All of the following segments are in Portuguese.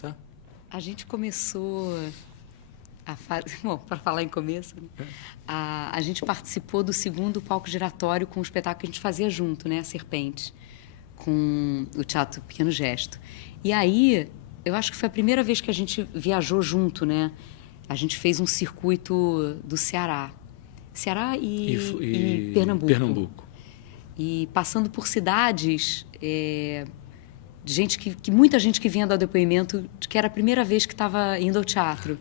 começar? A gente começou a fazer... Bom, para falar em começo, né? A gente participou do segundo palco giratório com o espetáculo que a gente fazia junto, né? A Serpente, com o Teatro Pequeno Gesto. E aí, eu acho que foi a primeira vez que a gente viajou junto, né? A gente fez um circuito do Ceará. Ceará e Pernambuco. E passando por cidades... muita gente que vinha dar depoimento de que era a primeira vez que estava indo ao teatro.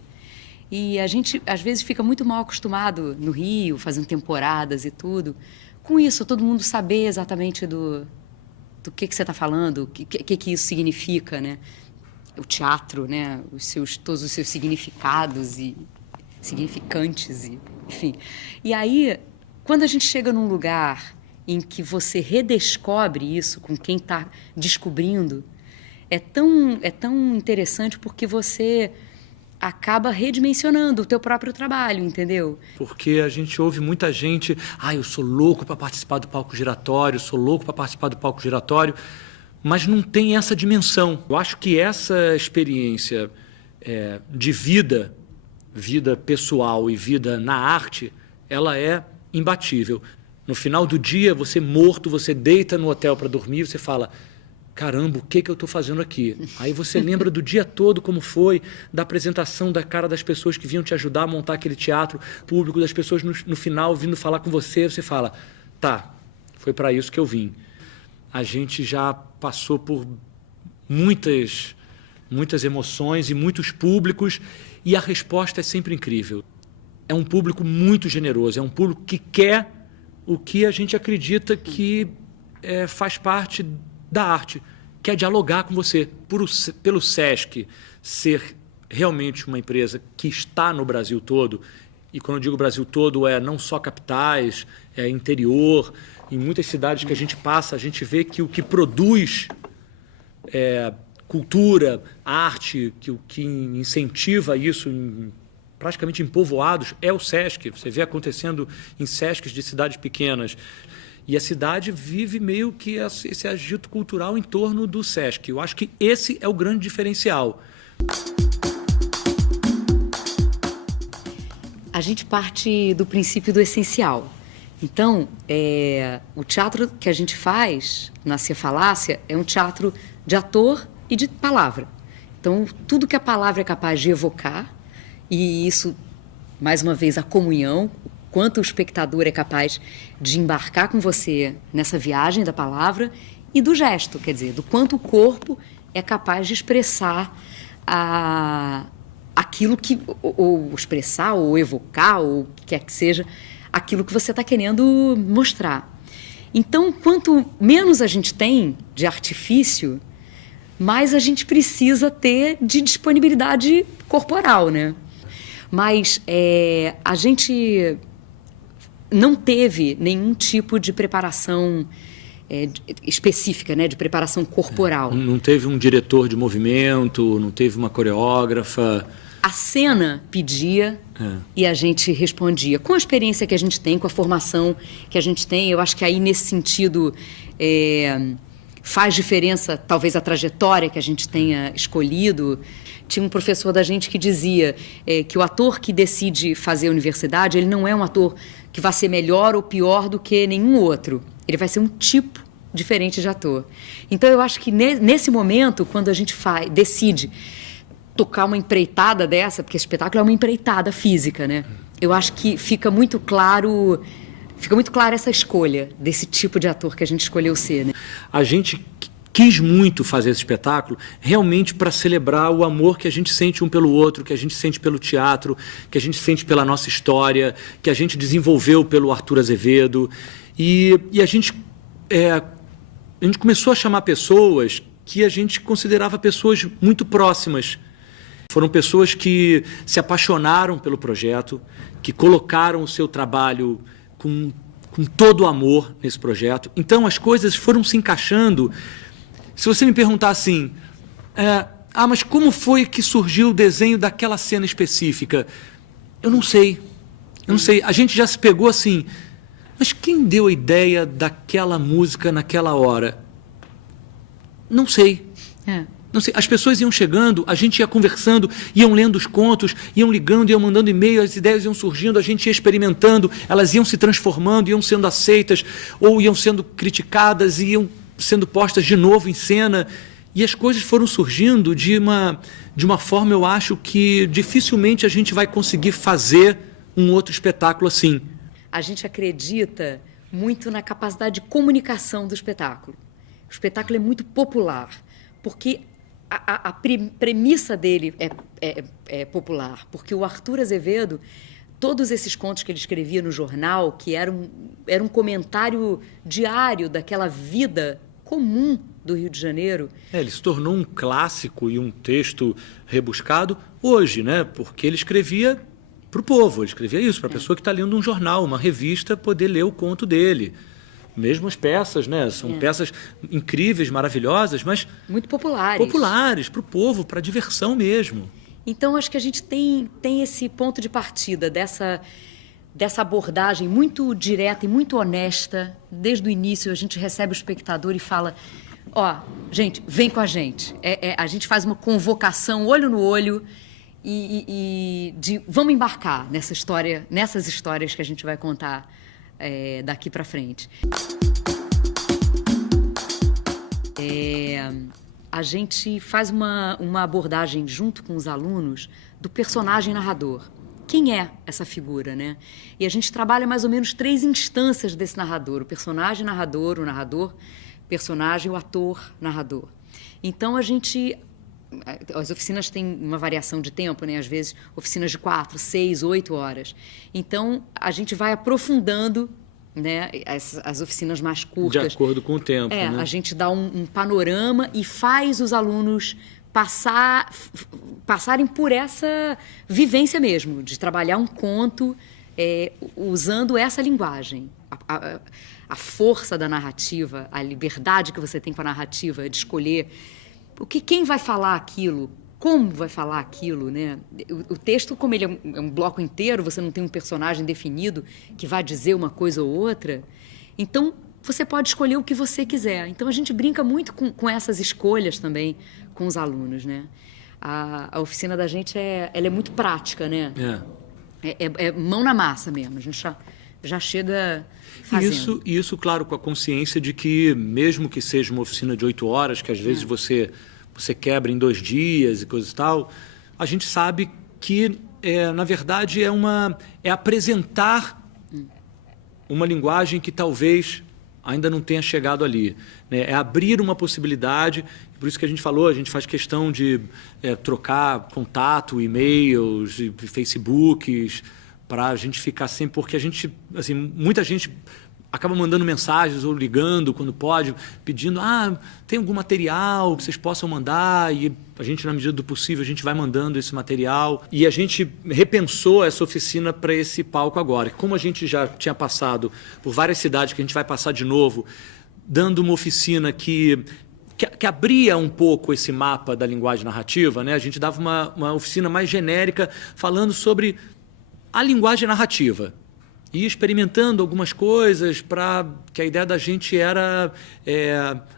E a gente, às vezes, fica muito mal acostumado no Rio, fazendo temporadas e tudo, com isso, todo mundo saber exatamente do que você está falando, o que isso significa, né? O teatro, né? Todos os seus significados e significantes, enfim. E aí, quando a gente chega num lugar em que você redescobre isso com quem está descobrindo, é tão interessante porque você acaba redimensionando o teu próprio trabalho, entendeu? Porque a gente ouve muita gente, eu sou louco para participar do palco giratório, mas não tem essa dimensão. Eu acho que essa experiência de vida pessoal e vida na arte, ela é imbatível. No final do dia, você morto, você deita no hotel para dormir, você fala, caramba, o que eu estou fazendo aqui? Aí você lembra do dia todo como foi, da apresentação, da cara das pessoas que vinham te ajudar a montar aquele teatro público, das pessoas no final vindo falar com você, você fala, tá, foi para isso que eu vim. A gente já passou por muitas emoções e muitos públicos e a resposta é sempre incrível. É um público muito generoso, é um público que quer o que a gente acredita que faz parte da arte, que é dialogar com você. Pelo Sesc ser realmente uma empresa que está no Brasil todo, e quando eu digo Brasil todo, não só capitais, é interior, em muitas cidades que a gente passa, a gente vê que o que produz cultura, arte, que o que incentiva isso praticamente em povoados, é o Sesc. Você vê acontecendo em Sescs de cidades pequenas. E a cidade vive meio que esse agito cultural em torno do Sesc. Eu acho que esse é o grande diferencial. A gente parte do princípio do essencial. Então, o teatro que a gente faz na Cefalácia é um teatro de ator e de palavra. Então, tudo que a palavra é capaz de evocar, e isso, mais uma vez, a comunhão, quanto o espectador é capaz de embarcar com você nessa viagem da palavra e do gesto, quer dizer, do quanto o corpo é capaz de expressar aquilo que, ou expressar, ou evocar, ou o que quer que seja, aquilo que você está querendo mostrar. Então, quanto menos a gente tem de artifício, mais a gente precisa ter de disponibilidade corporal, né? Mas a gente não teve nenhum tipo de preparação específica, né, de preparação corporal. Não teve um diretor de movimento, não teve uma coreógrafa. A cena pedia e a gente respondia. Com a experiência que a gente tem, com a formação que a gente tem, eu acho que aí, nesse sentido, faz diferença, talvez, a trajetória que a gente tenha escolhido. Tinha um professor da gente que dizia que o ator que decide fazer a universidade, ele não é um ator que vai ser melhor ou pior do que nenhum outro. Ele vai ser um tipo diferente de ator. Então, eu acho que nesse momento, quando a gente decide tocar uma empreitada dessa, porque esse espetáculo é uma empreitada física, né? Eu acho que fica muito clara essa escolha desse tipo de ator que a gente escolheu ser, né? A gente quis muito fazer esse espetáculo realmente para celebrar o amor que a gente sente um pelo outro, que a gente sente pelo teatro, que a gente sente pela nossa história, que a gente desenvolveu pelo Arthur Azevedo. E a gente começou a chamar pessoas que a gente considerava pessoas muito próximas. Foram pessoas que se apaixonaram pelo projeto, que colocaram o seu trabalho com todo o amor nesse projeto. Então, as coisas foram se encaixando. Se você me perguntar assim, mas como foi que surgiu o desenho daquela cena específica? Eu não sei. A gente já se pegou assim, mas quem deu a ideia daquela música naquela hora? Não sei. Não sei, as pessoas iam chegando, a gente ia conversando, iam lendo os contos, iam ligando, iam mandando e-mail, as ideias iam surgindo, a gente ia experimentando, elas iam se transformando, iam sendo aceitas, ou iam sendo criticadas, iam sendo postas de novo em cena. E as coisas foram surgindo de uma forma, eu acho, que dificilmente a gente vai conseguir fazer um outro espetáculo assim. A gente acredita muito na capacidade de comunicação do espetáculo. O espetáculo é muito popular, porque a premissa dele é popular, porque o Arthur Azevedo, todos esses contos que ele escrevia no jornal, que era um comentário diário daquela vida comum do Rio de Janeiro. Ele se tornou um clássico e um texto rebuscado hoje, né? Porque ele escrevia para o povo, ele escrevia isso, para a pessoa que está lendo um jornal, uma revista, poder ler o conto dele. Mesmo as peças, né? São peças incríveis, maravilhosas, mas... muito populares. Populares, para o povo, para a diversão mesmo. Então, acho que a gente tem esse ponto de partida dessa abordagem muito direta e muito honesta. Desde o início, a gente recebe o espectador e fala: gente, vem com a gente. A gente faz uma convocação, olho no olho, vamos embarcar nessa história, nessas histórias que a gente vai contar daqui para frente. A gente faz uma abordagem junto com os alunos do personagem narrador. Quem é essa figura, né? E a gente trabalha mais ou menos 3 instâncias desse narrador: o personagem narrador, o narrador, personagem, o ator narrador. Então as oficinas têm uma variação de tempo, né? Às vezes oficinas de 4, 6, 8 horas. Então a gente vai aprofundando, né, as oficinas mais curtas. De acordo com o tempo, né? A gente dá um panorama e faz os alunos passarem por essa vivência mesmo, de trabalhar um conto usando essa linguagem. A força da narrativa, a liberdade que você tem com a narrativa de escolher quem vai falar aquilo, como vai falar aquilo, né? O texto, como ele é um bloco inteiro, você não tem um personagem definido que vai dizer uma coisa ou outra, então você pode escolher o que você quiser. Então a gente brinca muito com essas escolhas também com os alunos, né? A oficina da gente ela é muito prática, né? É mão na massa mesmo, a gente já chega fazendo. Isso, claro, com a consciência de que, mesmo que seja uma oficina de 8 horas, que às vezes você quebra em 2 dias e coisa e tal, a gente sabe que, na verdade, é apresentar uma linguagem que talvez ainda não tenha chegado ali, né? É abrir uma possibilidade. Por isso que a gente falou, a gente faz questão de trocar contato, e-mails, e Facebooks, para a gente ficar sempre, porque a gente, assim, muita gente acaba mandando mensagens ou ligando quando pode, pedindo: tem algum material que vocês possam mandar? E a gente, na medida do possível, a gente vai mandando esse material. E a gente repensou essa oficina para esse palco agora. Como a gente já tinha passado por várias cidades, que a gente vai passar de novo, dando uma oficina que abria um pouco esse mapa da linguagem narrativa, né? A gente dava uma oficina mais genérica, falando sobre a linguagem narrativa e experimentando algumas coisas, que a ideia da gente era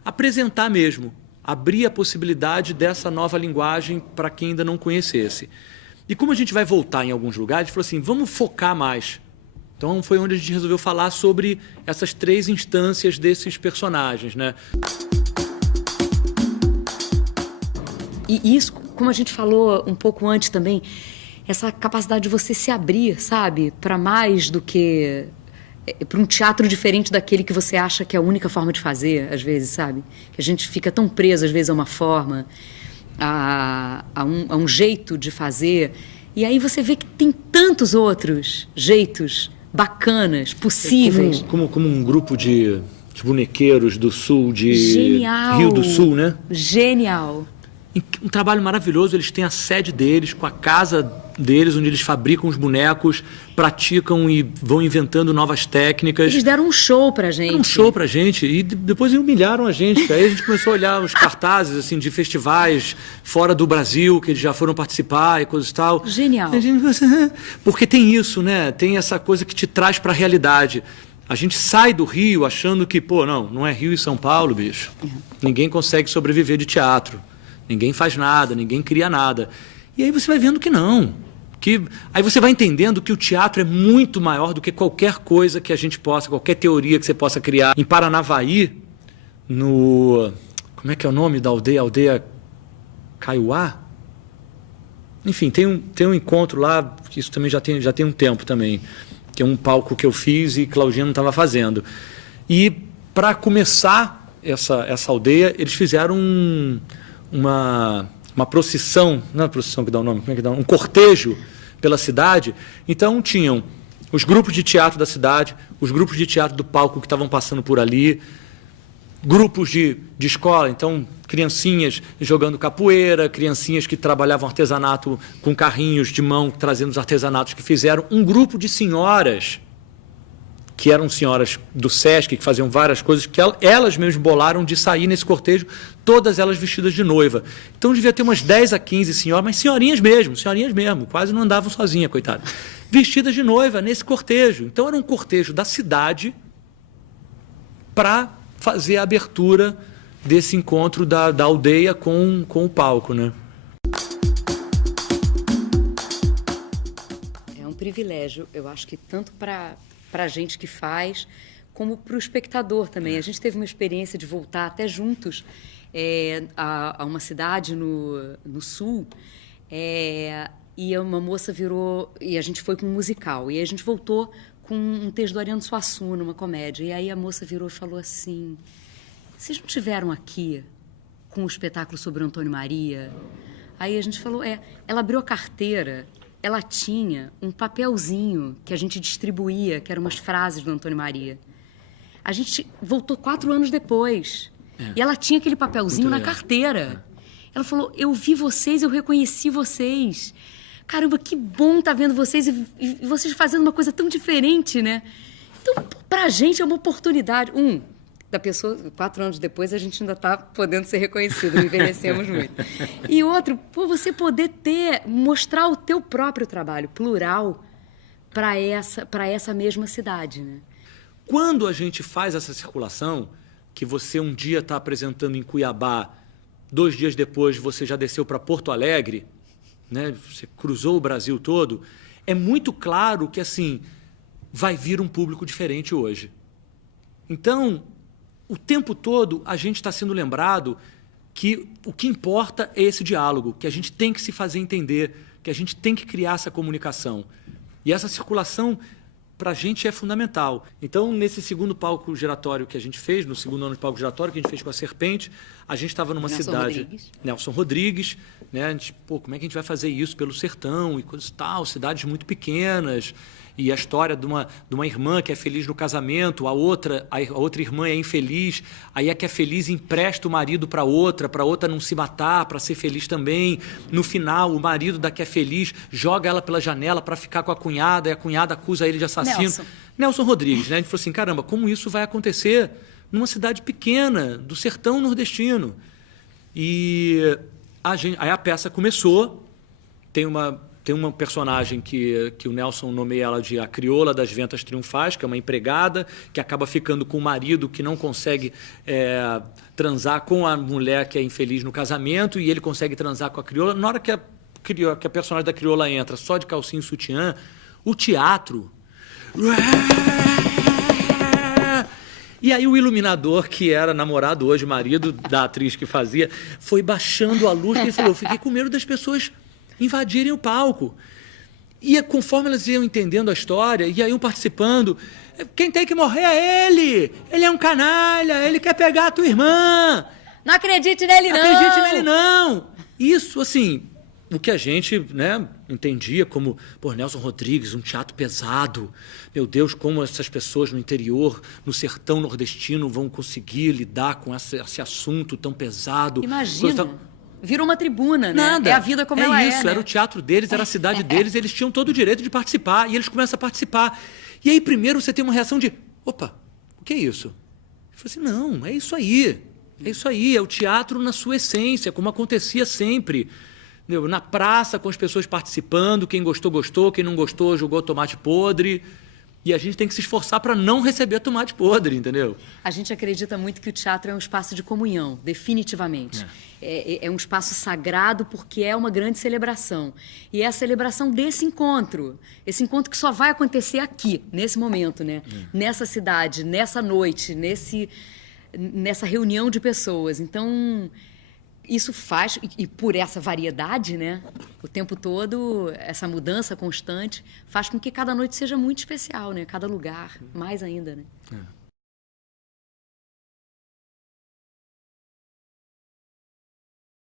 apresentar mesmo, abrir a possibilidade dessa nova linguagem para quem ainda não conhecesse. E como a gente vai voltar em alguns lugares, a gente falou assim: vamos focar mais. Então foi onde a gente resolveu falar sobre essas 3 instâncias desses personagens, né? E isso, como a gente falou um pouco antes também, essa capacidade de você se abrir, sabe? Para mais do que... para um teatro diferente daquele que você acha que é a única forma de fazer, às vezes, sabe? Que a gente fica tão preso, às vezes, a uma forma, a um jeito de fazer. E aí você vê que tem tantos outros jeitos bacanas, possíveis. Como um grupo de bonequeiros do sul, de Genial. Rio do Sul, né? Genial. Um trabalho maravilhoso. Eles têm a sede deles, com a casa deles, onde eles fabricam os bonecos, praticam e vão inventando novas técnicas. Eles deram um show pra gente. Um show pra gente e depois humilharam a gente. Aí a gente começou a olhar os cartazes assim, de festivais fora do Brasil, que eles já foram participar e coisa e tal. Genial. Porque tem isso, né? Tem essa coisa que te traz pra realidade. A gente sai do Rio achando que, não é Rio e São Paulo, bicho. Ninguém consegue sobreviver de teatro. ninguém faz nada, ninguém cria nada. E aí você vai vendo que não. Aí você vai entendendo que o teatro é muito maior do que qualquer coisa que a gente possa, qualquer teoria que você possa criar. Em Paranavaí, como é que é o nome da aldeia? Aldeia Kaiowá? Enfim, tem um encontro lá, que isso também já tem um tempo também, que é um palco que eu fiz e Claudinha não estava fazendo. E para começar essa aldeia, eles fizeram uma procissão, não é a procissão que dá o nome, como é que dá? Um cortejo pela cidade. Então tinham os grupos de teatro da cidade, os grupos de teatro do palco que estavam passando por ali, grupos de escola, então criancinhas jogando capoeira, criancinhas que trabalhavam artesanato com carrinhos de mão, trazendo os artesanatos que fizeram, um grupo de senhoras, que eram senhoras do Sesc, que faziam várias coisas, que elas mesmas bolaram de sair nesse cortejo, todas elas vestidas de noiva. Então devia ter umas 10 a 15 senhoras, mas senhorinhas mesmo, quase não andavam sozinhas, coitadas, vestidas de noiva nesse cortejo. Então era um cortejo da cidade para fazer a abertura desse encontro da aldeia com o palco, né? É um privilégio, eu acho que tanto para a gente que faz, como para o espectador também. A gente teve uma experiência de voltar até juntos a uma cidade no sul, e uma moça virou, e a gente foi com um musical, e aí a gente voltou com um texto do Ariano Suassuna, uma comédia, e aí a moça virou e falou assim: vocês não tiveram aqui com o espetáculo sobre o Antônio Maria? Aí a gente falou, ela abriu a carteira, ela tinha um papelzinho que a gente distribuía, que eram umas frases do Antônio Maria. A gente voltou 4 anos depois, e ela tinha aquele papelzinho na carteira. Ela falou, eu vi vocês, eu reconheci vocês. Caramba, que bom estar vendo vocês e vocês fazendo uma coisa tão diferente, né? Então, pra gente é uma oportunidade. Da pessoa, 4 anos depois, a gente ainda está podendo ser reconhecido, não envelhecemos muito. E outro, você poder mostrar o teu próprio trabalho, plural, para essa mesma cidade, né? Quando a gente faz essa circulação, que você um dia está apresentando em Cuiabá, 2 dias depois você já desceu para Porto Alegre, né? Você cruzou o Brasil todo, é muito claro que assim vai vir um público diferente hoje. Então, o tempo todo a gente está sendo lembrado que o que importa é esse diálogo, que a gente tem que se fazer entender, que a gente tem que criar essa comunicação. E essa circulação, para a gente, é fundamental. Então, nesse segundo palco giratório que a gente fez, no segundo ano de palco giratório que a gente fez com a Serpente, a gente estava numa cidade... Nelson Rodrigues. Né? A gente, como é que a gente vai fazer isso pelo sertão e coisas tal, cidades muito pequenas... E a história de uma irmã que é feliz no casamento, a outra irmã é infeliz, aí a que é feliz empresta o marido para outra não se matar, para ser feliz também. No final, o marido da que é feliz joga ela pela janela para ficar com a cunhada, e a cunhada acusa ele de assassino. Nelson Rodrigues, né? A gente falou assim, caramba, como isso vai acontecer numa cidade pequena, do sertão nordestino? E aí a peça começou, tem uma personagem que o Nelson nomeia ela de a crioula das ventas triunfais, que é uma empregada, que acaba ficando com o marido que não consegue transar com a mulher que é infeliz no casamento, e ele consegue transar com a crioula. Na hora que a personagem da crioula entra só de calcinha e sutiã, o teatro... E aí o iluminador, que era namorado hoje, marido da atriz que fazia, foi baixando a luz, e ele falou, eu fiquei com medo das pessoas invadirem o palco. E conforme elas iam entendendo a história, e aí participando, quem tem que morrer é ele é um canalha, ele quer pegar a tua irmã. Não acredite nele, não! Acredite nele, não! Isso, assim, o que a gente, né, entendia como, Nelson Rodrigues, um teatro pesado. Meu Deus, como essas pessoas no interior, no sertão nordestino, vão conseguir lidar com esse assunto tão pesado. Imagina! Virou uma tribuna, né? Nada. É a vida como ela é, isso, né? Era o teatro deles, era a cidade deles, eles tinham todo o direito de participar, e eles começam a participar. E aí, primeiro, você tem uma reação de, opa, o que é isso? Eu falei assim, não, é isso aí, é o teatro na sua essência, como acontecia sempre. Entendeu? Na praça, com as pessoas participando, quem gostou, gostou, quem não gostou, jogou tomate podre. E a gente tem que se esforçar para não receber tomate podre, entendeu? A gente acredita muito que o teatro é um espaço de comunhão, definitivamente. É um espaço sagrado porque é uma grande celebração. E é a celebração desse encontro. Esse encontro que só vai acontecer aqui, nesse momento, né? Nessa cidade, nessa noite, nessa reunião de pessoas. Então, isso faz, e por essa variedade, né? O tempo todo, essa mudança constante, faz com que cada noite seja muito especial, né? Cada lugar, mais ainda, né?